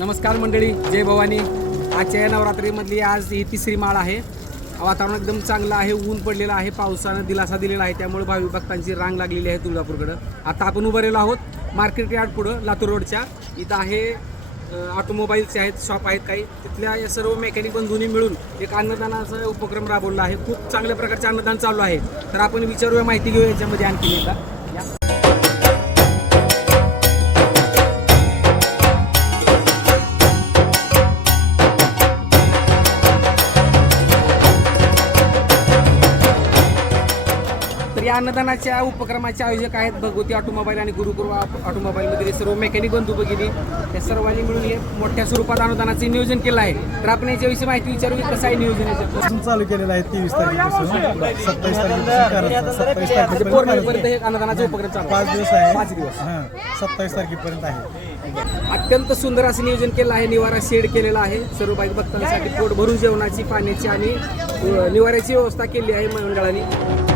नमस्कार मंडळी, जय भवानी. आजच्या या नवरात्रीमधली आज ही तिसरी माळ आहे. वातावरण एकदम चांगलं आहे, ऊन पडलेलं आहे, पावसानं दिलासा दिलेला आहे, त्यामुळे भाविक भक्तांची रांग लागलेली आहे तुळजापूरकडं. आता आपण उभारलेलो आहोत मार्केट यार्ड पुढं, लातूर रोडच्या. इथं आहे ऑटोमोबाईलचे आहेत, शॉप आहेत काही. तिथल्या या सर्व मेकॅनिक बंधूंनी मिळून एक अन्नदानाचा उपक्रम राबवला आहे. खूप चांगल्या प्रकारचे अन्नदान चालू आहे. तर आपण विचारूया, माहिती घेऊया याच्यामध्ये आणखी एकदा. तर या अन्नदानाच्या उपक्रमाचे आयोजक आहेत भगवती ऑटोमोबाईल आणि गुरुकृपा ऑटोमोबाईलमध्ये सर्व मेकॅनिक बंधू भगिनी. त्या सर्वांनी मिळून हे मोठ्या स्वरूपात अन्नदानाचे नियोजन केलं आहे. तर आपण याच्याविषयी माहिती विचारू की कसं आहे नियोजन याचं. चालू केलेलं आहे 23 तारखेपासून 27 तारखेपर्यंत पौर्णिमेपर्यंत हे अन्नदानाचा उपक्रम चालू आहे. 5 दिवस आहे. 5 दिवस. 27 तारखेपर्यंत आहे. अत्यंत सुंदर असं नियोजन केलं आहे. निवारा शेड केलेला आहे. सर्व भाविक भक्तांसाठी पोट भरून जेवणाची, पाण्याची आणि निवाऱ्याची व्यवस्था केली आहे मंडळाने.